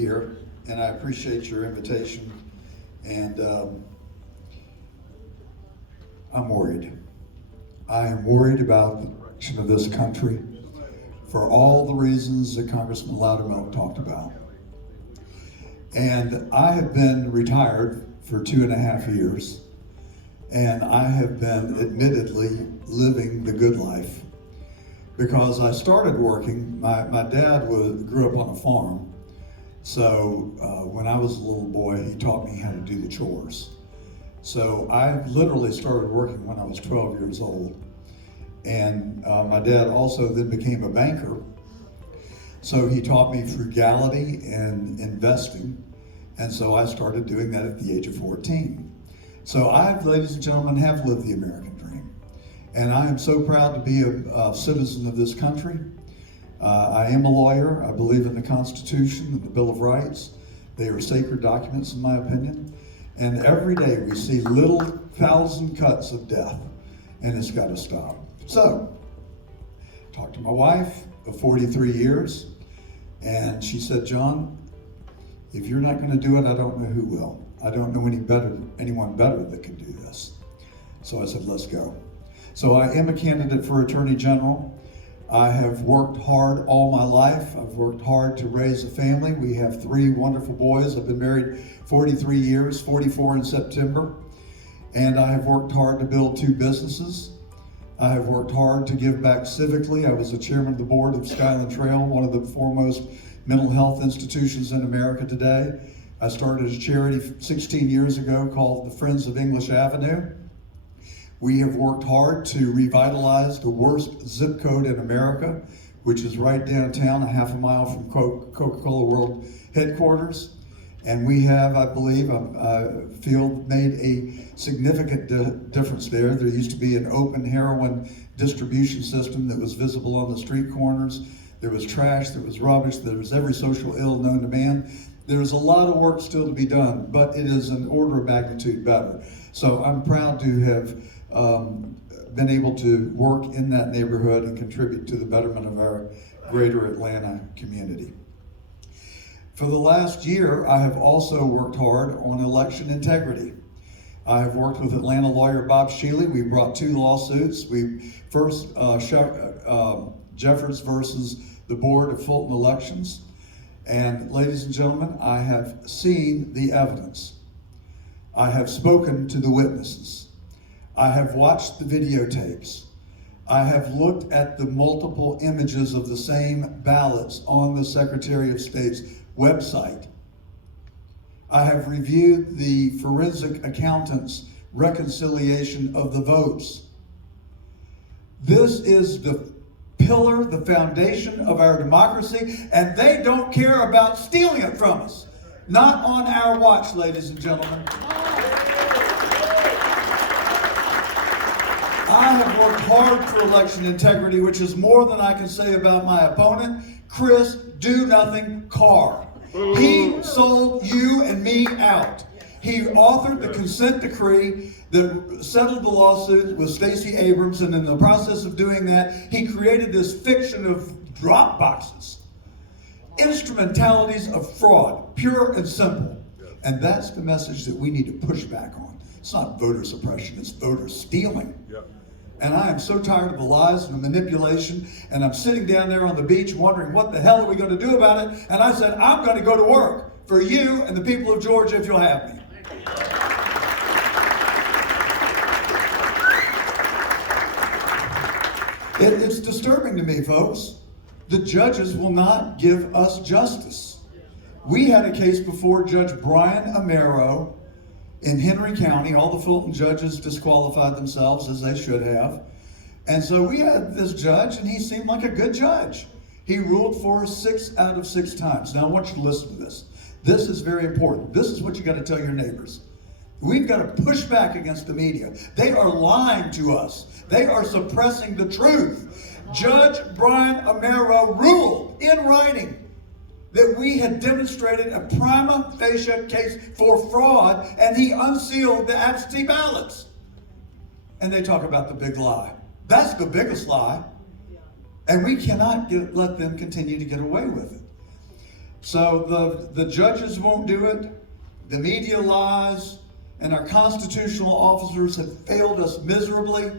here, and I appreciate your invitation. And I'm worried. I am worried about the direction of this country for all the reasons that Congressman Loudermilk talked about. And I have been retired for 2.5 years, and I have been admittedly living the good life because I started working. My dad grew up on a farm, so when I was a little boy, he taught me how to do the chores. So I literally started working when I was 12 years old. And my dad also then became a banker. So he taught me frugality and investing. And so I started doing that at the age of 14. So I, ladies and gentlemen, have lived the American dream. And I am so proud to be a citizen of this country. I am a lawyer. I believe in the Constitution and the Bill of Rights. They are sacred documents, in my opinion. And every day we see little 1,000 cuts of death, and it's got to stop. So, I talked to my wife of 43 years, and she said, John, if you're not going to do it, I don't know who will. I don't know anyone better that can do this. So I said, let's go. So I am a candidate for Attorney General. I have worked hard all my life. I've worked hard to raise a family. We have 3 wonderful boys. I've been married 43 years, 44 in September. And I have worked hard to build 2 businesses. I have worked hard to give back civically. I was the chairman of the board of Skyland Trail, one of the foremost mental health institutions in America today. I started a charity 16 years ago called the Friends of English Avenue. We have worked hard to revitalize the worst zip code in America, which is right downtown, a half a mile from Coca-Cola World headquarters. And we have, I believe, made a significant difference there. There used to be an open heroin distribution system that was visible on the street corners. There was trash, there was rubbish, there was every social ill known to man. There's a lot of work still to be done, but it is an order of magnitude better. So I'm proud to have been able to work in that neighborhood and contribute to the betterment of our greater Atlanta community. For the last year, I have also worked hard on election integrity. I have worked with Atlanta lawyer Bob Shealy. We brought 2 lawsuits. We first, Jeffers versus the Board of Fulton Elections. And ladies and gentlemen, I have seen the evidence. I have spoken to the witnesses. I have watched the videotapes. I have looked at the multiple images of the same ballots on the Secretary of State's website. I have reviewed the forensic accountant's reconciliation of the votes. This is the pillar, the foundation of our democracy, and they don't care about stealing it from us. Not on our watch, ladies and gentlemen. I have worked hard for election integrity, which is more than I can say about my opponent, Chris Do-Nothing Carr. He sold you and me out. He authored the consent decree that settled the lawsuit with Stacey Abrams, and in the process of doing that, he created this fiction of drop boxes. Instrumentalities of fraud, pure and simple. And that's the message that we need to push back on. It's not voter suppression, it's voter stealing. Yep. And I am so tired of the lies and the manipulation, and I'm sitting down there on the beach wondering what the hell are we going to do about it, and I said, I'm going to go to work for you and the people of Georgia if you'll have me. It's disturbing to me, folks. The judges will not give us justice. We had a case before Judge Brian Amaro in Henry County. All the Fulton judges disqualified themselves, as they should have. And so we had this judge, and he seemed like a good judge. He ruled for us 6 out of 6 times. Now I want you to listen to this. This is very important. This is what you got to tell your neighbors. We've got to push back against the media. They are lying to us. They are suppressing the truth. Judge Brian Amaro ruled in writing that we had demonstrated a prima facie case for fraud, and he unsealed the absentee ballots. And they talk about the big lie. That's the biggest lie. And we cannot let them continue to get away with it. So the judges won't do it, the media lies, and our constitutional officers have failed us miserably.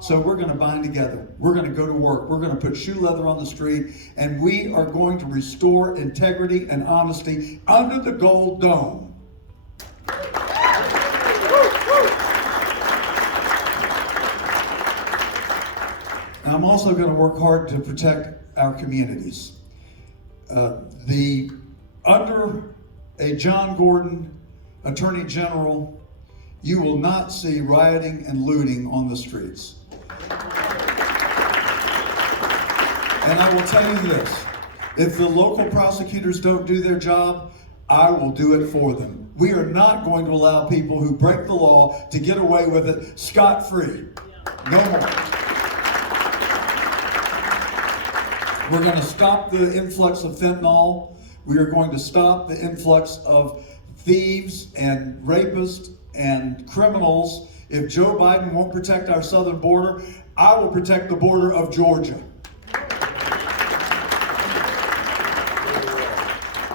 So we're going to bind together. We're going to go to work. We're going to put shoe leather on the street, and we are going to restore integrity and honesty under the gold dome. And I'm also going to work hard to protect our communities. Under a John Gordon Attorney General, you will not see rioting and looting on the streets. And I will tell you this, if the local prosecutors don't do their job, I will do it for them. We are not going to allow people who break the law to get away with it scot-free. No more. We're going to stop the influx of fentanyl. We are going to stop the influx of thieves and rapists and criminals. If Joe Biden won't protect our southern border, I will protect the border of Georgia.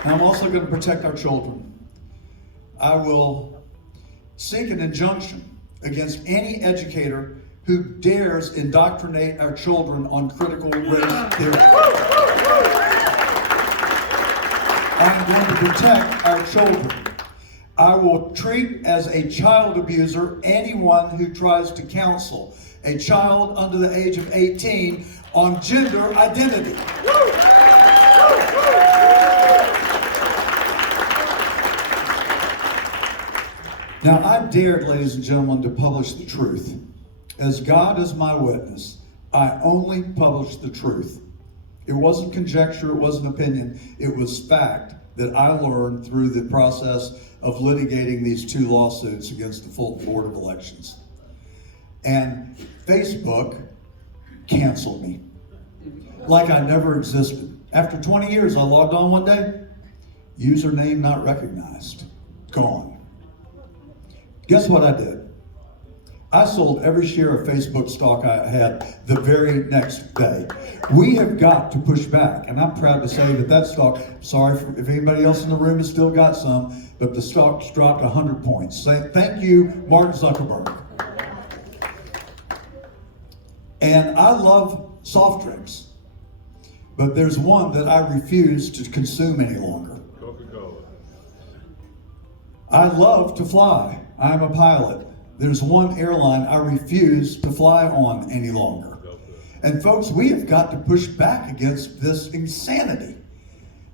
And I'm also going to protect our children. I will seek an injunction against any educator who dares indoctrinate our children on critical race theory. I'm going to protect our children. I will treat as a child abuser anyone who tries to counsel a child under the age of 18 on gender identity. Now, I dared, ladies and gentlemen, to publish the truth. As God is my witness, I only published the truth. It wasn't conjecture, it wasn't opinion, it was fact that I learned through the process of litigating these two lawsuits against the Fulton Board of Elections. And Facebook canceled me like I never existed. After 20 years, I logged on one day, username not recognized, gone. Guess what I did? I sold every share of Facebook stock I had the very next day. We have got to push back, and I'm proud to say that stock, sorry if anybody else in the room has still got some, but the stock's dropped 100 points. Thank you, Mark Zuckerberg. And I love soft drinks, but there's one that I refuse to consume any longer. Coca-Cola. I love to fly. I'm a pilot. There's one airline I refuse to fly on any longer. And folks, we have got to push back against this insanity,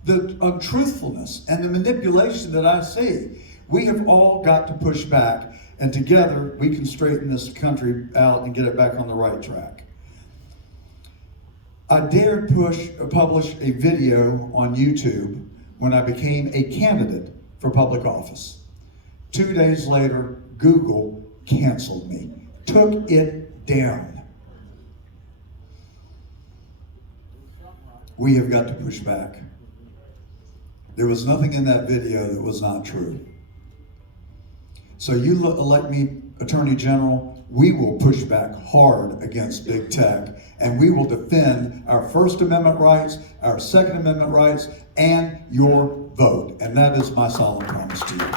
the untruthfulness and the manipulation that I see. We have all got to push back, and together we can straighten this country out and get it back on the right track. I dared publish a video on YouTube when I became a candidate for public office. 2 days later, Google canceled me, took it down. We have got to push back. There was nothing in that video that was not true. So you elect me Attorney General, we will push back hard against big tech, and we will defend our First Amendment rights, our Second Amendment rights, and your vote. And that is my solemn promise to you.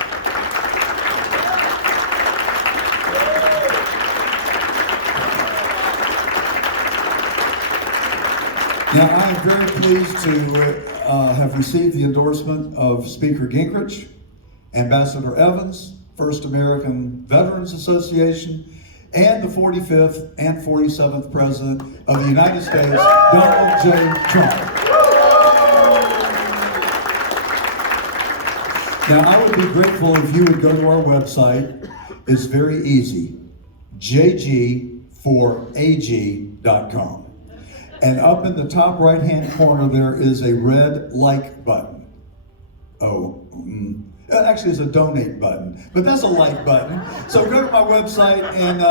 Now, I am very pleased to have received the endorsement of Speaker Gingrich, Ambassador Evans, First American Veterans Association, and the 45th and 47th President of the United States, Donald J. Trump. Now, I would be grateful if you would go to our website. It's very easy, jg4ag.com. And up in the top right-hand corner, there is a red like button. Actually, it's a donate button, but that's a like button. So go to my website and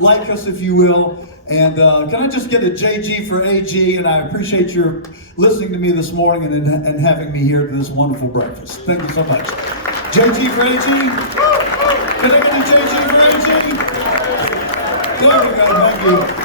like us if you will. And can I just get a JG for AG? And I appreciate your listening to me this morning and having me here to this wonderful breakfast. Thank you so much. JG for AG? Can I get a JG for AG? There we go, thank you.